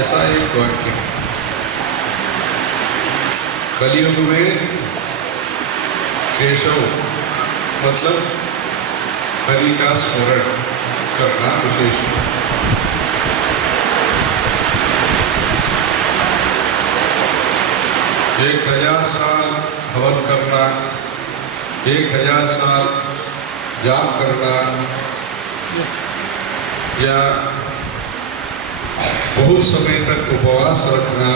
ऐसा एक वाक्य कलयुग में केशव मतलब हरि का स्मरण करना विशेष है। 1000 साल हवन करना, 1000 साल जाप करना या बहुत समय तक उपवास रखना,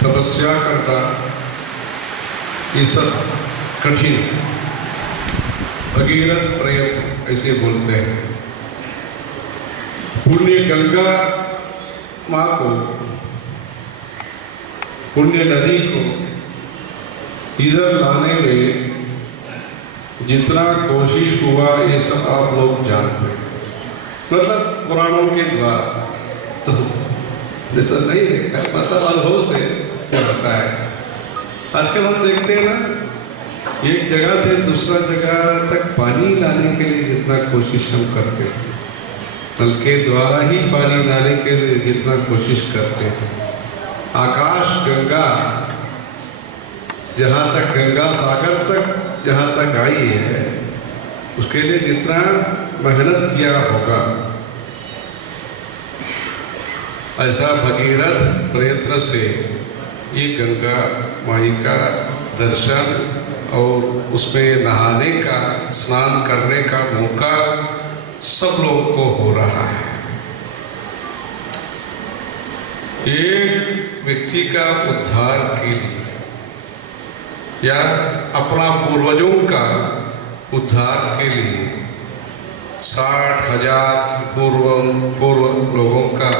तपस्या करना, ये सब कठिन है। भगीरथ प्रयत्न ऐसे बोलते हैं। पुण्य गंगा माँ को, पुण्य नदी को इधर लाने में जितना कोशिश हुआ ये सब आप लोग जानते हैं, मतलब पुराणों के द्वारा। तो नहीं देखा, मतलब अनुभव से क्या बताया। आजकल हम देखते हैं ना, एक जगह से दूसरा जगह तक पानी लाने के लिए जितना कोशिश हम करते हैं, नल के द्वारा ही पानी लाने के लिए जितना कोशिश करते हैं, आकाश गंगा जहाँ तक, गंगा सागर तक जहाँ तक आई है, उसके लिए जितना मेहनत किया होगा, ऐसा भगीरथ प्रयत्न से ये गंगा माई का दर्शन और उसमें नहाने का, स्नान करने का मौका सब लोगों को हो रहा है। एक व्यक्ति का उद्धार के लिए या अपना पूर्वजों का उद्धार के लिए 60,000 पूर्व लोगों का,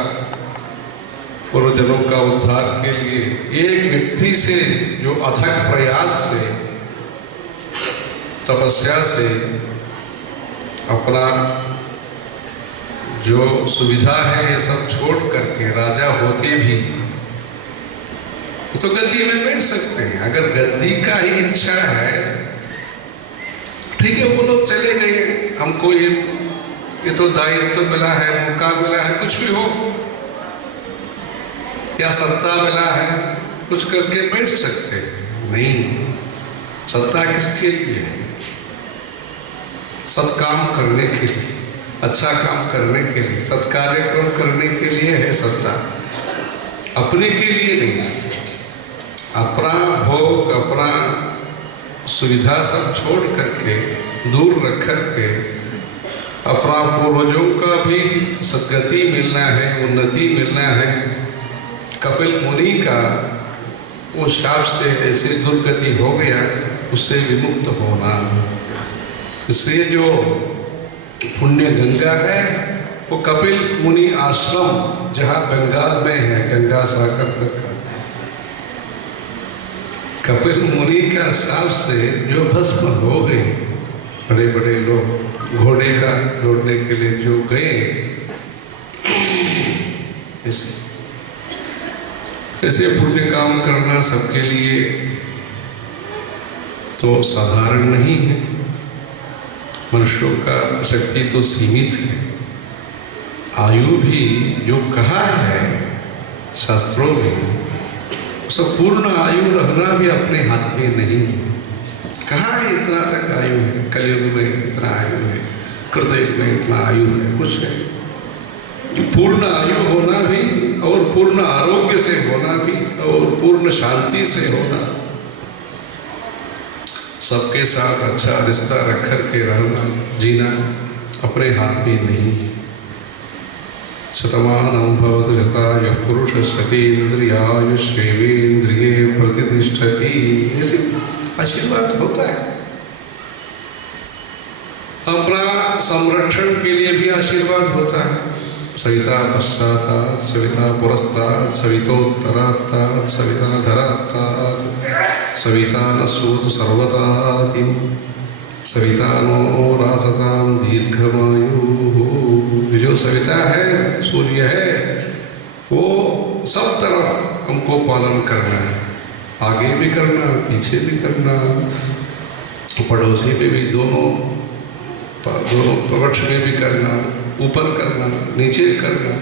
पूर्वजनों का उद्धार के लिए एक व्यक्ति से जो अथक प्रयास से, तपस्या से अपना जो सुविधा है ये सब छोड़ करके, राजा होते भी तो गद्दी में बैठ सकते हैं। अगर गद्दी का ही इच्छा है, ठीक है, वो लोग चले गए, हमको ये तो दायित्व मिला है, मौका मिला है, कुछ भी हो, या सत्ता मिला है, कुछ करके बैठ सकते हैं। नहीं, सत्ता किसके लिए है? सत्काम करने के लिए, अच्छा काम करने के लिए, सत्कार्यक्रम करने के लिए है सत्ता, अपने के लिए नहीं। अपना भोग, अपना सुविधा सब छोड़ करके, दूर रख करके, अपना पूर्वजों का भी सद्गति मिलना है, उन्नति मिलना है। कपिल मुनि का वो शाप से ऐसे दुर्गति हो गया, उससे विमुक्त होना। इसलिए जो पुण्य गंगा है वो कपिल मुनि आश्रम जहाँ बंगाल में है, गंगा सागर तक आते, कपिल मुनि का शाप से जो भस्म हो गए, बड़े बड़े लोग घोड़े का दौड़ने के लिए जो गए, ऐसे पुण्य काम करना सबके लिए तो साधारण नहीं है। मनुष्यों का शक्ति तो सीमित है। आयु भी जो कहा है शास्त्रों में, सब पूर्ण आयु रहना भी अपने हाथ में नहीं है। कहा है इतना तक आयु है, कलयुग में इतना आयु है, कृतयुग में इतना आयु है, कुछ है। पूर्ण आयु होना भी, और पूर्ण आरोग्य से होना भी, और पूर्ण शांति से होना, सबके साथ अच्छा रिश्ता रख कर के रहना, जीना अपने हाथ में नहीं है। शतमानं भवति शतायुः पुरुषः शतेन्द्रियायुष्येवेन्द्रिये प्रतिष्ठति, ऐसे आशीर्वाद होता है। अपना संरक्षण के लिए भी आशीर्वाद होता है। सविता पश्चातात्, सविता पुरस्तात्, सवितोत्तरात्तात्, सविता धरात्तात्, सविता न सूत सर्वतातिं, सविता नो रासतां दीर्घमायुः। ये जो सविता है, सूर्य है, वो सब तरफ हमको पालन करना है, आगे भी करना, पीछे भी करना, पड़ोसी में भी, दोनों दोनों पक्ष में भी करना, ऊपर करना, नीचे करना,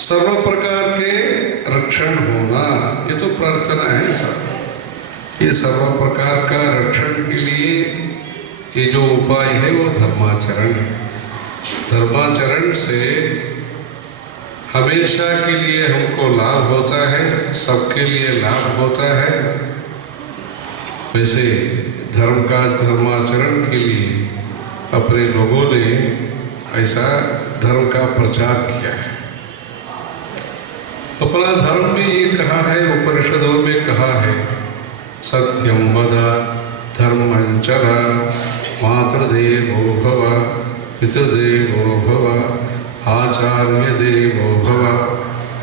सर्व प्रकार के रक्षण होना, ये तो प्रार्थना है सब। ये सर्व प्रकार का रक्षण के लिए ये जो उपाय है वो धर्माचरण है। धर्माचरण से हमेशा के लिए हमको लाभ होता है, सबके लिए लाभ होता है। वैसे धर्म का धर्माचरण के लिए अपने लोगों ने ऐसा धर्म का प्रचार किया है। अपना धर्म में ये कहा है, उपनिषदों में कहा है, सत्यम वद धर्मं चर मातृदेवो भव पितृदेवो भव आचार्य देवो भव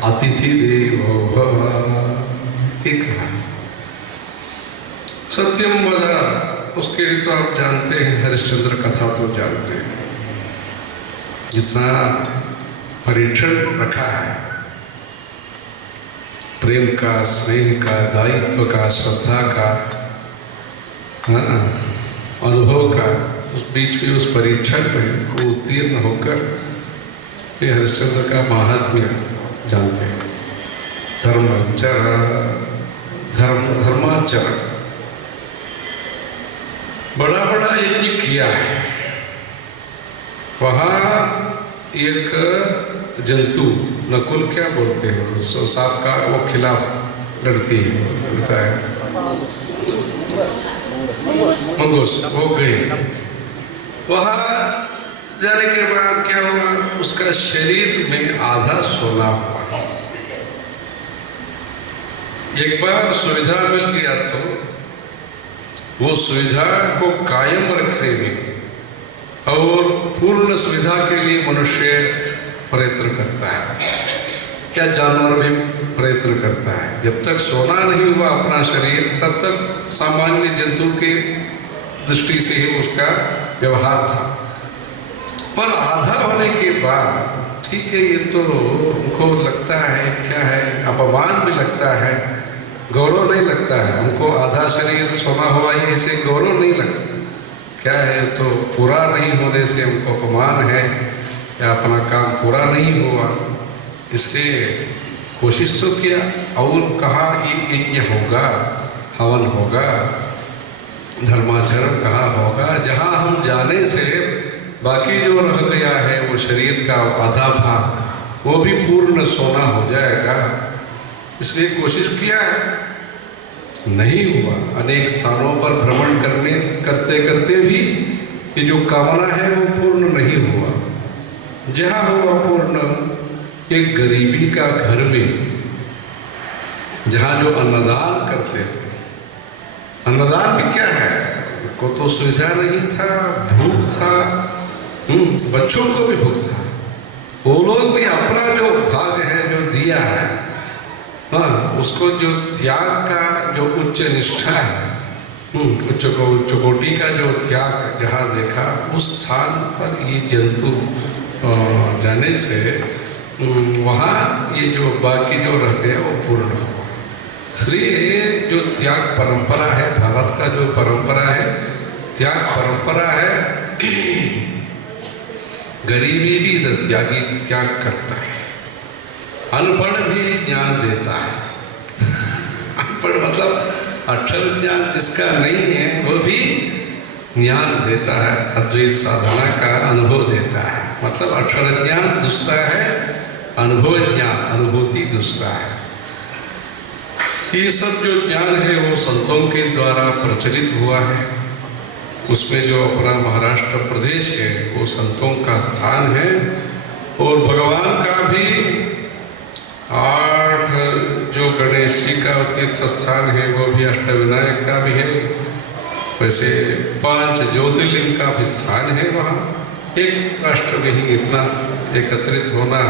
अतिथि देवो भव। ये कहा सत्यम वद, उसके लिए तो आप जानते हैं, हरिश्चंद्र कथा तो जानते हैं, इतना परीक्षण रखा है, प्रेम का, स्नेह का, दायित्व का, श्रद्धा का, अनुभव का, उस बीच में उस परीक्षण में वो उत्तीर्ण होकर ये हरिश्चंद्र का महात्म्य जानते हैं। धर्माचरण बड़ा बड़ा यज्ञ किया है। वहाँ एक जंतु, नकुल क्या बोलते हैं, सांप का वो खिलाफ लड़ती है, लड़ता है, मंगूस, वो गई। वहाँ जाने के बाद क्या हुआ, उसका शरीर में आधा सोना हुआ। एक बार सुविधा मिल गया तो वो सुविधा को कायम रखने में और पूर्ण सुविधा के लिए मनुष्य प्रयत्न करता है, या जानवर भी प्रयत्न करता है। जब तक सोना नहीं हुआ अपना शरीर, तब तक सामान्य जंतु की दृष्टि से ही उसका व्यवहार था। पर आधा होने के बाद ठीक है, ये तो हमको लगता है क्या है, अपमान भी लगता है, गौरव नहीं लगता है हमको। आधा शरीर सोना हुआ ये ऐसे गौरव नहीं लगता, क्या है, तो पूरा नहीं होने से हमको अपमान है, या अपना काम पूरा नहीं हुआ। इसलिए कोशिश तो किया, और कहा ये यज्ञ होगा, हवन होगा, धर्माचरण कहाँ होगा, जहाँ हम जाने से बाकी जो रह गया है वो शरीर का आधा भाग वो भी पूर्ण सोना हो जाएगा। इसलिए कोशिश किया है, नहीं हुआ। अनेक स्थानों पर भ्रमण करते करते भी ये जो कामना है वो पूर्ण नहीं हुआ। जहाँ हुआ पूर्ण, एक गरीबी का घर में, जहाँ जो अन्नदान करते थे, अन्नदान में क्या है, को तो सुविधा नहीं था, भूख था, बच्चों को भी भूख था, वो लोग भी अपना जो भाग है, जो दिया है, हाँ, उसको जो त्याग का जो उच्च निष्ठा है, उच्च कोटि का जो त्याग जहाँ देखा, उस स्थान पर ये जंतु जाने से वहाँ ये जो बाकी जो रह गया वो पूर्ण हुआ। इसलिए जो त्याग परंपरा है, भारत का जो परंपरा है, त्याग परंपरा है। गरीबी भी त्याग करता है, अनपढ़ भी ज्ञान देता है। अनपढ़ मतलब अक्षर ज्ञान जिसका नहीं है वो भी ज्ञान देता है, अद्वैत साधना का अनुभव देता है। मतलब अक्षर ज्ञान दूसरा है, अनुभव ज्ञान, अनुभूति दूसरा है। ये सब जो ज्ञान है वो संतों के द्वारा प्रचलित हुआ है। उसमें जो अपना महाराष्ट्र प्रदेश है वो संतों का स्थान है, और भगवान का भी 8 जो गणेश जी का तीर्थ स्थान है वो भी अष्टविनायक का भी है। वैसे 5 ज्योतिर्लिंग का भी स्थान है वहाँ। एक राष्ट्र में ही इतना एकत्रित होना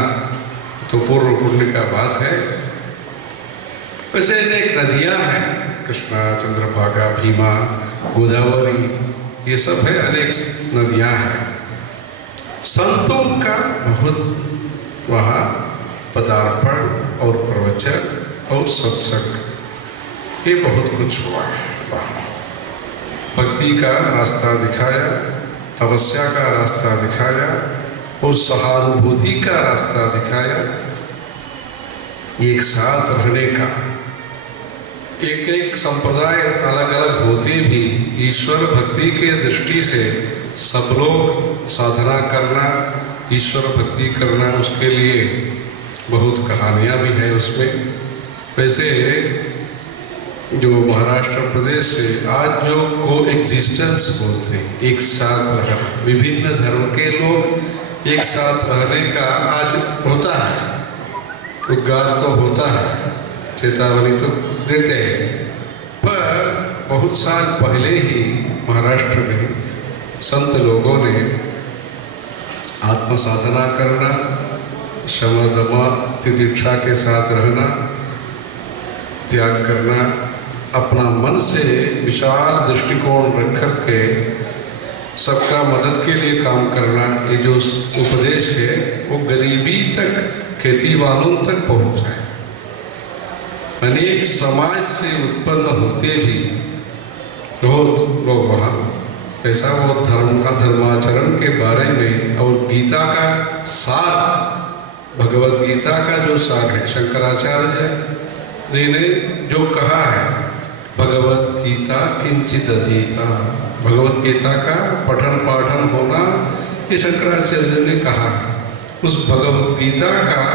तो पूर्व पुण्य का बात है। वैसे अनेक नदियाँ हैं, कृष्णा, चंद्रभागा, भीमा, गोदावरी, ये सब है, अनेक नदियाँ हैं। संतों का बहुत वहाँ पदार्पण और प्रवचन और सत्संग, ये बहुत कुछ हुआ है वहाँ। भक्ति का रास्ता दिखाया, तपस्या का रास्ता दिखाया और सहानुभूति का रास्ता दिखाया, एक साथ रहने का। एक एक संप्रदाय अलग अलग होते भी ईश्वर भक्ति के दृष्टि से सब लोग साधना करना, ईश्वर भक्ति करना, उसके लिए बहुत कहानियाँ भी है उसमें। वैसे जो महाराष्ट्र प्रदेश से आज जो को एग्जिस्टेंस बोलते हैं, एक साथ रहना, विभिन्न धर्म के लोग एक साथ रहने का आज होता है, उद्गार तो होता है, चेतावनी तो देते हैं। पर बहुत साल पहले ही महाराष्ट्र में संत लोगों ने आत्म साधना करना, शम दम तितिक्षा के साथ रहना, त्याग करना, अपना मन से विशाल दृष्टिकोण रख कर के सबका मदद के लिए काम करना, ये जो उपदेश है वो गरीबी तक, खेती वालों तक पहुँच जाए। अनेक समाज से उत्पन्न होते भी बहुत लोग वहाँ ऐसा वो धर्म का धर्माचरण के बारे में और गीता का सार, भगवत गीता का जो सार है, शंकराचार्य जी ने जो कहा है, भगवत गीता किंचित अधीता, भगवत गीता का पठन पाठन होना, ये शंकराचार्य ने कहा। उस भगवत गीता का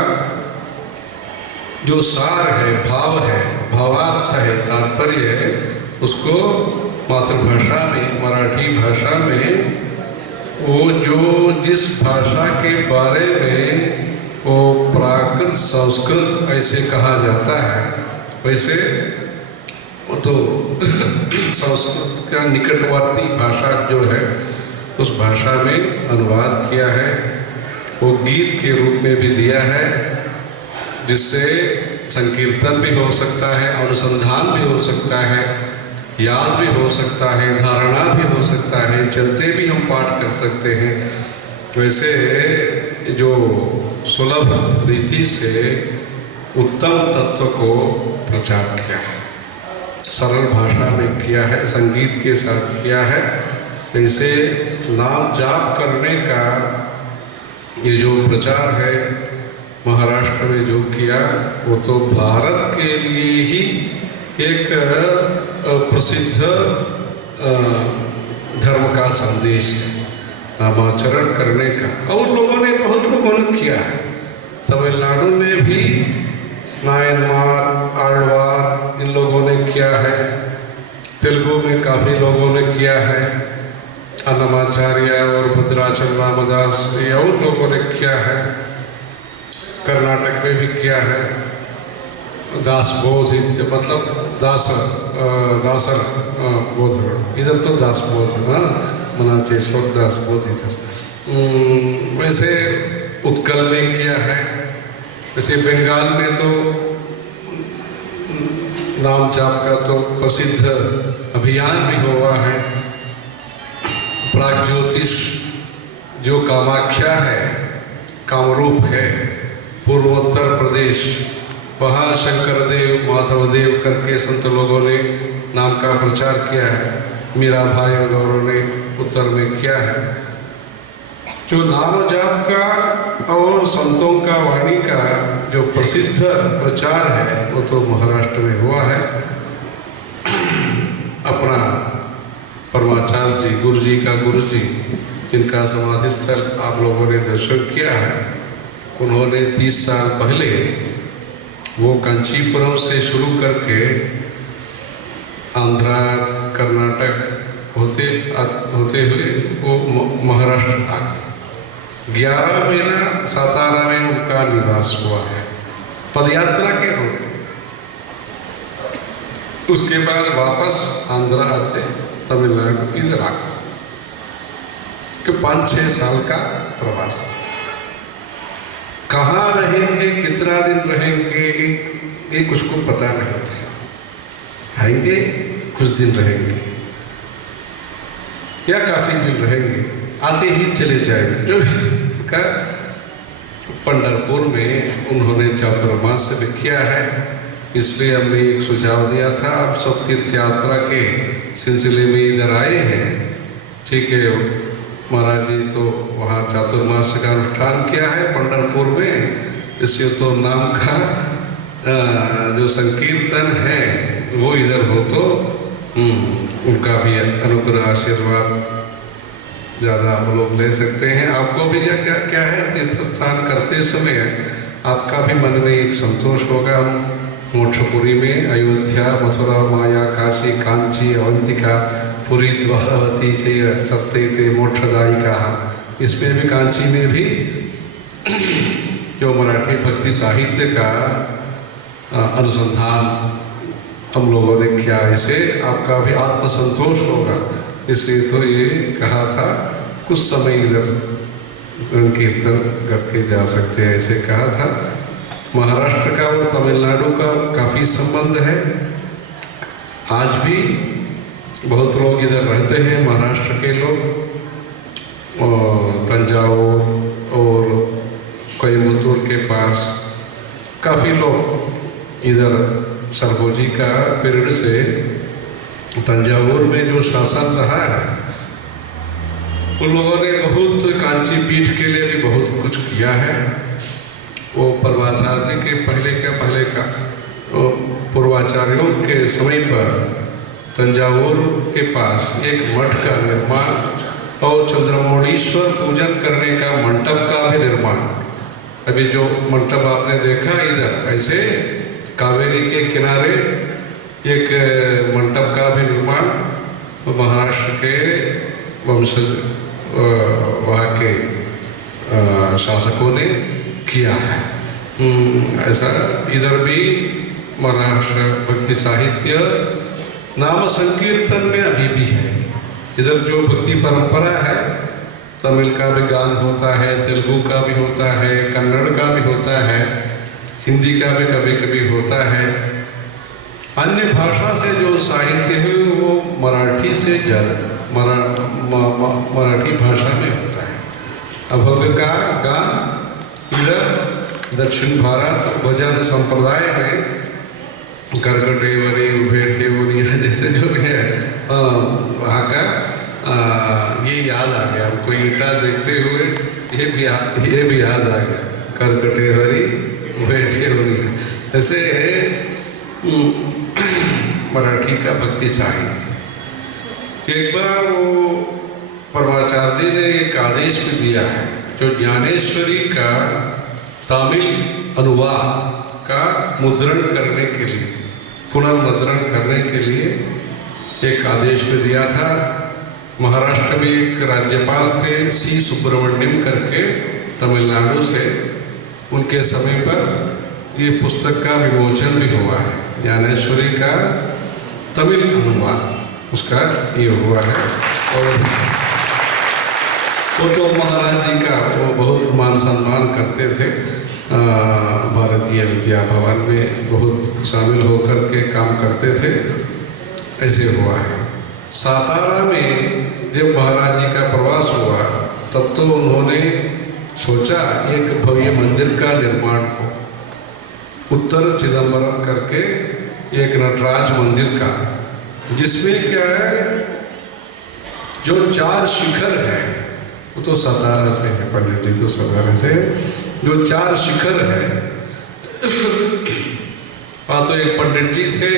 जो सार है, भाव है, भावार्थ है, तात्पर्य है, उसको मातृभाषा में, मराठी भाषा में, वो जो जिस भाषा के बारे में वो प्राकृत संस्कृत ऐसे कहा जाता है, वैसे वो तो संस्कृत का निकटवर्ती भाषा जो है उस भाषा में अनुवाद किया है, वो गीत के रूप में भी दिया है, जिससे संकीर्तन भी हो सकता है, अनुसंधान भी हो सकता है, याद भी हो सकता है, धारणा भी हो सकता है, चलते भी हम पाठ कर सकते हैं। वैसे जो सुलभ रीति से उत्तम तत्व को प्रचार किया है, सरल भाषा में किया है, संगीत के साथ किया है। ऐसे नाम जाप करने का ये जो प्रचार है महाराष्ट्र में जो किया, वो तो भारत के लिए ही एक प्रसिद्ध धर्म का संदेश है, नामाचरण करने का। और लोगों ने, बहुत लोगों ने किया है। तमिलनाडु में भी नायनमार, आळवार, इन लोगों ने किया है। तेलुगु में काफ़ी लोगों ने किया है, अन्नमाचार्य और भद्राचल रामदास, ये और लोगों ने किया है। कर्नाटक में भी किया है। दासबोध, मतलब दासर बोध, इधर तो दासबोध है ना, मनाते इस वक्त दासबोध इधर। वैसे उत्कल में किया है। वैसे बंगाल में तो नाम जाप का तो प्रसिद्ध अभियान भी हुआ है। प्राग्ज्योतिष जो कामाख्या है, कामरूप है, पूर्वोत्तर प्रदेश, वहाँ शंकरदेव, माधवदेव करके संत लोगों ने नाम का प्रचार किया है। मीरा भाई वगैरह ने उत्तर में किया है। जो नाम जाप का और संतों का वाणी का जो प्रसिद्ध प्रचार है, वो तो महाराष्ट्र में हुआ है। अपना परमाचार्य जी, गुरु जी का गुरु जी, इनका समाधि स्थल आप लोगों ने दर्शन किया है। उन्होंने 30 साल पहले वो कांचीपुरम से शुरू करके आंध्रा, कर्नाटक होते हुए वो महाराष्ट्र आ गए। 11 महीना सातारा में उनका निवास हुआ है, पदयात्रा के रूप में। उसके बाद वापस आंध्रा आते, तमिलनाडु, इधर आकर 5-6 साल का प्रवास। कहाँ रहेंगे, कितना दिन रहेंगे, एक उसको पता नहीं था। आएंगे, कुछ दिन रहेंगे या काफ़ी दिन रहेंगे, आते ही चले जाएंगे। जो का पंढरपुर में उन्होंने चातुर्मास भी किया है, इसलिए हमने एक सुझाव दिया था। आप सब तीर्थ यात्रा के सिलसिले में इधर आए हैं, ठीक है, महाराज जी तो वहाँ चातुर्मास का अनुष्ठान किया है पंढरपुर में, इससे तो नाम का जो संकीर्तन है वो इधर हो तो उनका भी अनुग्रह आशीर्वाद ज़्यादा आप लोग ले सकते हैं। आपको भी क्या क्या है, तीर्थ स्थान करते समय आपका भी मन में एक संतोष होगा। मोक्षपुरी में अयोध्या, मथुरा, माया, काशी, कांची, अवंतिका, पुरी, द्वारावती च सप्तैते मोक्षदायिका, इसमें भी कांची में भी जो मराठी भक्ति साहित्य का अनुसंधान हम लोगों ने किया, इसे आपका भी आत्मसंतोष होगा। इसलिए तो ये कहा था कुछ समय इधर कीर्तन करके जा सकते हैं, ऐसे कहा था। महाराष्ट्र का और तमिलनाडु का काफ़ी संबंध है। आज भी बहुत लोग इधर रहते हैं, महाराष्ट्र के लोग, तंजावुर और कोयम्बतूर के पास काफ़ी लोग इधर सरबोजी का पीरियड से तंजावुर में जो शासन रहा है, उन लोगों ने बहुत कांची पीठ के लिए भी बहुत कुछ किया है। वो पूर्वाचार्य के पहले का पूर्वाचार्यों के समय पर तंजावुर के पास एक मठ का निर्माण और चंद्रमौलीश्वर पूजन करने का मंडप का भी निर्माण, अभी जो मंडप आपने देखा इधर, ऐसे कावेरी के किनारे एक मंडप का भी निर्माण महाराष्ट्र के वंशज वहाँ के शासकों ने किया है। ऐसा इधर भी महाराष्ट्र भक्ति साहित्य नाम संकीर्तन में अभी भी है। इधर जो भक्ति परंपरा है, तमिल का भी गान होता है, तेलुगु का भी होता है, कन्नड़ का भी होता है, हिंदी का भी कभी कभी होता है। अन्य भाषा से जो साहित्य है वो मराठी से ज़्यादा मराठी भाषा में होता है। अभंग का गान इधर दक्षिण भारत भजन संप्रदाय में करकटेवरी उभेठे बोलिया जैसे जो है वहाँ का ये याद आ गया हमको, ईटा देखते हुए ये भी याद आ गया, करकटेवरी उभेठे बोलिया। ऐसे मराठी का भक्ति साहित्य। एक बार वो परमाचार्य ने एक आदेश भी दिया है, जो ज्ञानेश्वरी का तमिल अनुवाद का मुद्रण करने के लिए, पुनर्मुद्रण करने के लिए एक आदेश भी दिया था। महाराष्ट्र में एक राज्यपाल थे सी सुब्रमण्यम करके तमिलनाडु से, उनके समय पर ये पुस्तक का विमोचन भी हुआ है। ज्ञानेश्वरी का तमिल अनुवाद उसका ये हुआ है। और वो तो महाराज जी का वो बहुत मान सम्मान करते थे, भारतीय विद्या भवन में बहुत शामिल होकर के काम करते थे, ऐसे हुआ है। सातारा में जब महाराज जी का प्रवास हुआ तब तो उन्होंने सोचा एक भव्य मंदिर का निर्माण हो, उत्तर चिदंबरम करके एक नटराज मंदिर का, जिसमें क्या है जो 4 शिखर है, वो तो सातारा से है, पंडित जी तो सातारा से, जो 4 शिखर है। वहाँ तो एक पंडित जी थे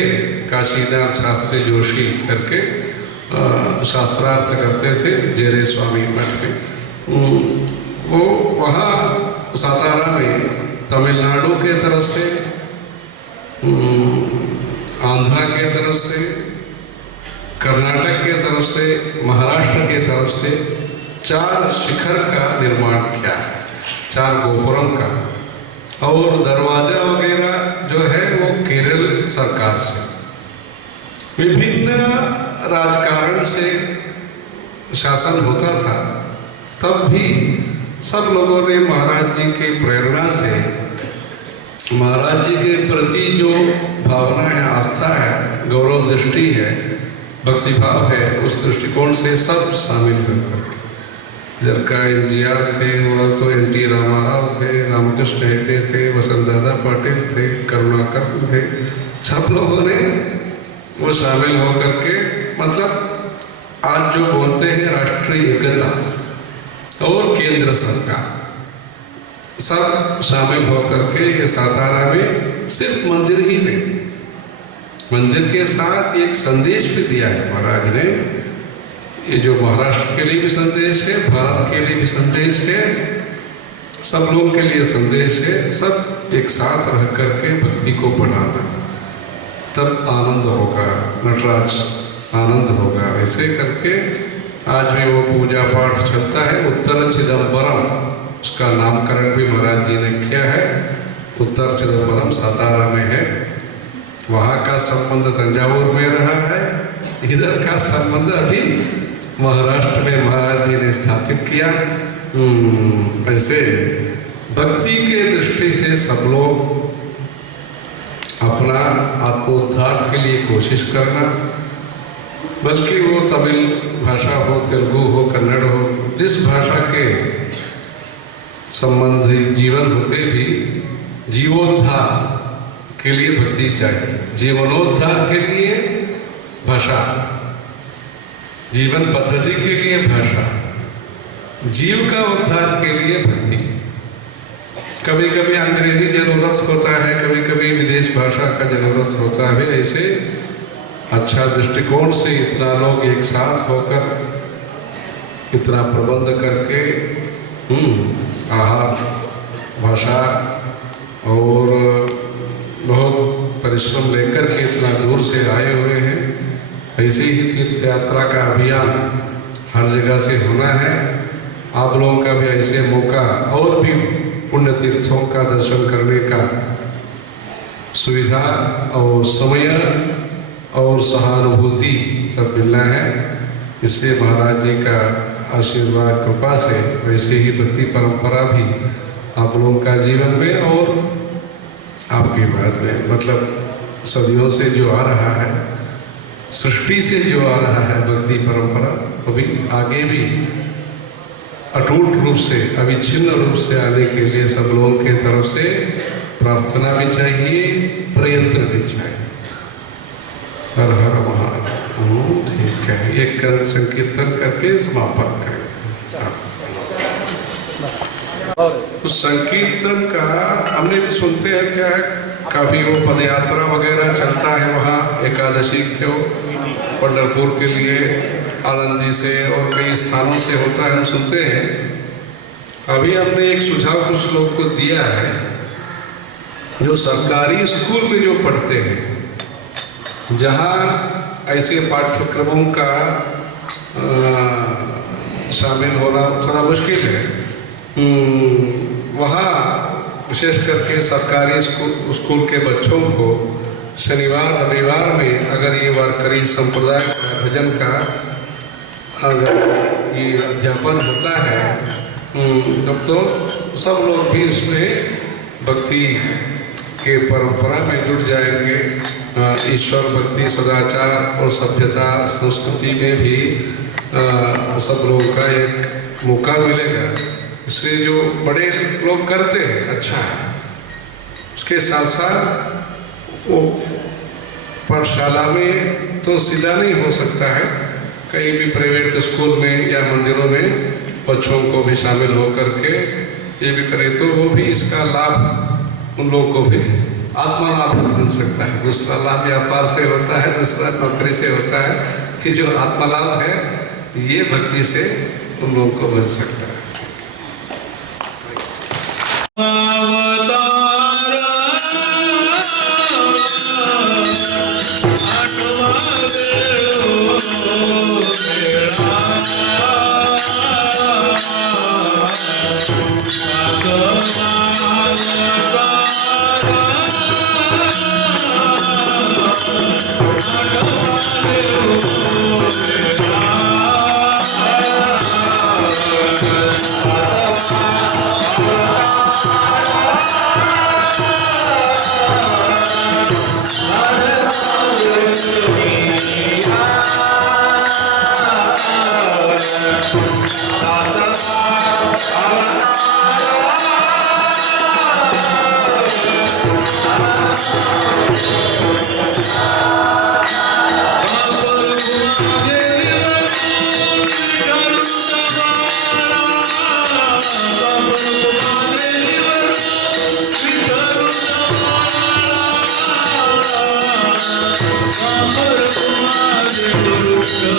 काशीनाथ शास्त्री जोशी करके, शास्त्रार्थ करते थे जेरे स्वामी मठ में। वो वहाँ सातारा में तमिलनाडु के तरफ से, आंध्रा के तरफ से, कर्नाटक के तरफ से, महाराष्ट्र के तरफ से 4 शिखर का निर्माण किया, 4 गोपुरम का। और दरवाजा वगैरह जो है वो केरल सरकार से। विभिन्न राजकारण से शासन होता था, तब भी सब लोगों ने महाराज जी के प्रेरणा से, महाराज जी के प्रति जो भावना है, आस्था है, गौरव दृष्टि है, भक्तिभाव है, उस दृष्टिकोण से सब शामिल होकर के, जरका NGR थे, वो तो NT रामाराव थे, रामकृष्ण हेगड़े थे, वसंतदादा पाटिल थे, करुणाकर थे, सब लोगों ने वो शामिल होकर के, मतलब आज जो बोलते हैं राष्ट्रीय एकता, और केंद्र सरकार सब शामिल होकर के ये सातारा में सिर्फ मंदिर ही नहीं, मंदिर के साथ एक संदेश भी दिया है महाराज ने। ये जो महाराष्ट्र के लिए भी संदेश है, भारत के लिए भी संदेश है, सब लोग के लिए संदेश है। सब एक साथ रह करके भक्ति को बढ़ाना, तब आनंद होगा, नटराज आनंद होगा। ऐसे करके आज भी वो पूजा पाठ चलता है। उत्तर चिदम्बरम, उसका नामकरण भी महाराज जी ने किया है। उत्तर चिदम्बरम सातारा में है। वहाँ का संबंध तंजावुर में रहा है, इधर का संबंध अभी महाराष्ट्र में महाराज जी ने स्थापित किया। ऐसे भक्ति के दृष्टि से सब लोग अपना आत्मोद्धार के लिए कोशिश करना, बल्कि वो तमिल भाषा हो, तेलुगु हो, कन्नड़ हो, जिस भाषा के संबंधी जीवन होते भी जीवोद्धार के लिए भक्ति चाहिए। जीवनोद्धार के लिए भाषा, जीवन पद्धति के लिए भाषा, जीव का उद्धार के लिए भक्ति। कभी कभी अंग्रेजी जरूरत होता है, कभी कभी विदेश भाषा का जरूरत होता है। ऐसे अच्छा दृष्टिकोण से इतना लोग एक साथ होकर इतना प्रबंध करके आहार, भाषा और बहुत परिश्रम लेकर के इतना दूर से आए हुए हैं। ऐसे ही तीर्थ यात्रा का अभियान हर जगह से होना है। आप लोगों का भी ऐसे मौका और भी पुण्य तीर्थों का दर्शन करने का सुविधा और समय और सहानुभूति सब मिलना है। इसलिए महाराज जी का आशीर्वाद कृपा से वैसे ही भक्ति परंपरा भी आप लोगों का जीवन में और आपके बाद में, मतलब सदियों से जो आ रहा है, सृष्टि से जो आ रहा है भक्ति परंपरा, अभी आगे भी अटूट रूप से, अविच्छिन्न रूप से आने के लिए सब लोगों के तरफ से प्रार्थना भी चाहिए, प्रयत्न भी चाहिए। हर हर महादेव। ठीक है, एक संकीर्तन करके समापन करें। उस संकीर्तन का हमने भी सुनते हैं, क्या है, काफ़ी वो पदयात्रा वगैरह चलता है वहाँ एकादशी को पंढरपुर के लिए आनंदी से और कई स्थानों से होता है, हम सुनते हैं। अभी हमने एक सुझाव कुछ लोग को दिया है, जो सरकारी स्कूल में जो पढ़ते हैं, जहाँ ऐसे पाठ्यक्रमों का शामिल होना थोड़ा मुश्किल है, वहाँ विशेष करके सरकारी स्कूल के बच्चों को शनिवार रविवार में अगर ये वारकरी संप्रदाय का भजन का अगर ये अध्यापन होता है, तब तो सब लोग भी इसमें भक्ति के परंपरा में जुड़ जाएंगे। ईश्वर भक्ति, सदाचार और सभ्यता संस्कृति में भी सब लोगों का एक मौका मिलेगा। इसलिए जो बड़े लोग करते हैं अच्छा है, इसके साथ साथ वो पाठशाला में तो सीधा नहीं हो सकता है, कहीं भी प्राइवेट स्कूल में या मंदिरों में बच्चों को भी शामिल होकर के ये भी करें तो वो भी इसका लाभ उन लोगों को भी आत्मा लाभ मिल सकता है। दूसरा लाभ व्यापार से होता है, दूसरा नौकरी से होता है, कि जो आत्मा लाभ है ये भक्ति से उन लोगों को मिल सकता है।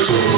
Thank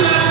you.